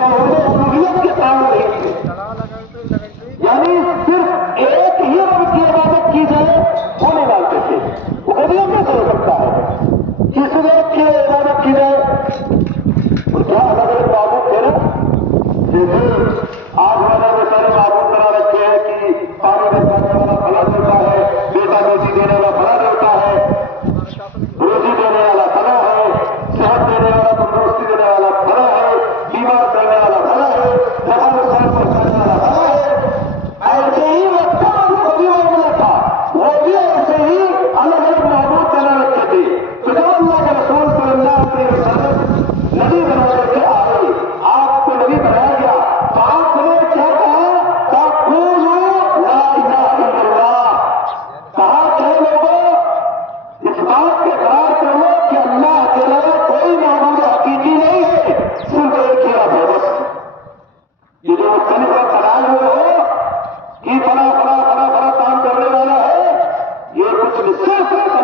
उन्होंने के काम नहीं थे, यानी सिर्फ एक ही रब की इबादत की जाए वो नहीं मानते थे। वो कभी कैसे हो सकता है किस रब की इबादत की जाए? और क्या अलग अलग माबूद थे ना, जैसे आज वाले में सारे माबूद बना रखे हैं कि पानी बचाने वाला फला देता है, बेटा बेटी देने वाला फला देता है, रोजी देने वाला फला है, सेहत देने वाला तंदुरुस्ती देने वाला फला है, बीमार करने वाला फला है, नफा नुकसान पहुंचाने वाला फला है। ऐसे ही मक्का को भी मामला था, वो भी ऐसे ही अलग अलग माबूद बना रखे थे। तो जब अल्लाह के रसूल सल्लल्लाहु अलैहि वसल्लम नबी बना करके आए, आपको नबी बनाया गया, तो आपने क्या कहा? क़ूलू ला इलाहा इल्लल्लाह। कहा कहे लोगों, इस बात के करार कर लो कि अल्लाह के अलावा कोई माबूद हकीकी नहीं है, सिर्फ एक ही रब है बस। ये जो मुख्तलिफ बनाए हुए हो कि फला फला फला फला काम करने वाला है, ये कुछ निश्चय